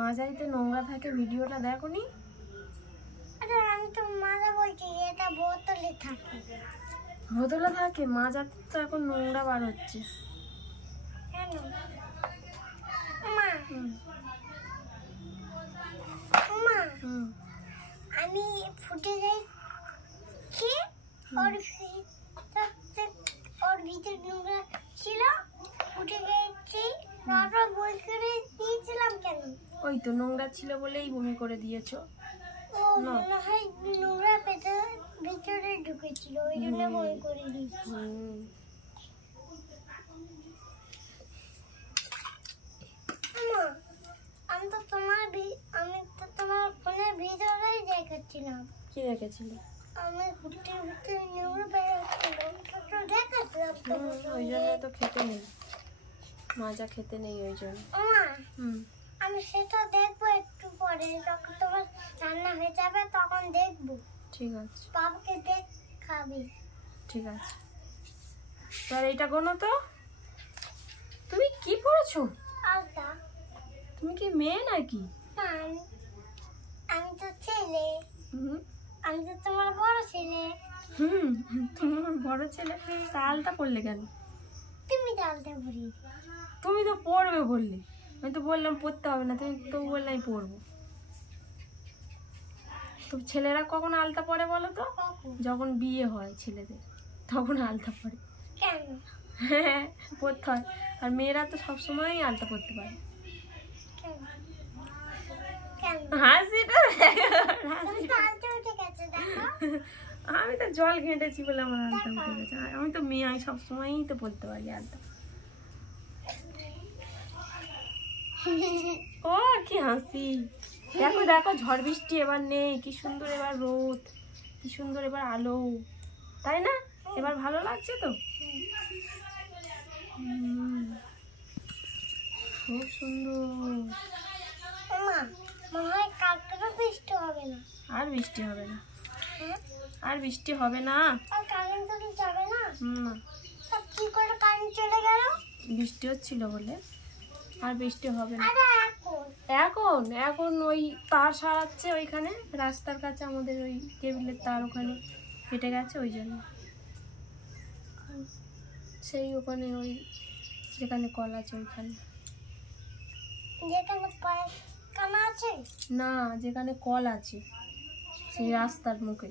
মাজাইতে নোংরা থাকে, ভিডিওটা দেখোনি? আরে আমি তো মাজা বলছি, এটা বোতলে থাকে। বোতলে থাকে? মাজাতে তো এখন নোংরা বার হচ্ছে। কেন মা? মা আমি ফুটে যাচ্ছি, ওর ভিতরে নোংরা ছিল, ফুটে গেছি, তারপর বই করে দিয়েছিলাম। কেন? ওই তো নোংরা ছিল বলেই বমি করে দিয়েছো। ও মনে হয় নোংরা পেটের ভিতরে ঢুকেছিল, ওই জন্য বই করে দিয়েছি। আমি তো তোমার ফোনের ভিতরেই দেখাচ্ছিলাম। কি রেখেছিলে? আমি ফুটের ভিতরে নোংরা বেরোচ্ছিল, তো দেখাচ্ছিলাম। ওই জন্য তো খেতে নেই, মাজা খেতে নেই ওই জন্য। আমি সেটা দেখবো একটু পরে, যখন তোমার রান্না হয়ে যাবে তখন দেখবো। ঠিক আছে, বাবাকে দেখাবি। ঠিক আছে। আর এটা গোনো তো। তুমি কি পড়েছো? আলতা। তুমি কি মেয়ে নাকি? আমি তো ছেলে। আমি তো তোমার বড় ছেলে। তোমার বড় ছেলে, তা আলতা পড়লে কেন? তুমি তো আলতা পড়ি। তুমি তো পড়বে বললে, আমি তো বললাম পড়তে হবে না, তুমি তো বললে আমি পড়বো। তো ছেলেরা কখন আলতা পরে বলো তো? যখন বিয়ে হয় ছেলেদের, তখন আলতা পরে। কেন? হ্যাঁ, পড়তে হয়। আর মেয়েরা তো সবসময়ই আলতা পড়তে পারে। হাসিটা আমি তো জল ঘেঁটেছি বলে আমার আলতা উঠে গেছে। আমি তো মেয়ে, আমি সবসময়ই তো পড়তে পারি আলতা। ও কি হাসি! দেখো দেখো, ঝড় বৃষ্টি এবার নেই, কি সুন্দর এবার রোদ, কি সুন্দর এবার আলো, তাই না? এবার ভালো লাগছে তো, খুব সুন্দর। বৃষ্টি হবে না, আর বৃষ্টি হবে না, আর বৃষ্টি হবে না। কি করে কারেন্ট চলে গেল? বৃষ্টি হচ্ছিল বলে আর বৃষ্টি হবে না। এখন এখন ওই তার সারাচ্ছে ওইখানে রাস্তার কাছে, আমাদের ওই কেবিলের তার ওখানে কেটে গেছে, ওই জন্য। সেই ওখানে ওই যেখানে কল আছে ওইখানে। না, যেখানে কল আছে সেই রাস্তার মুখে।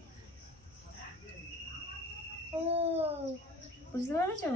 বুঝতে পেরেছো?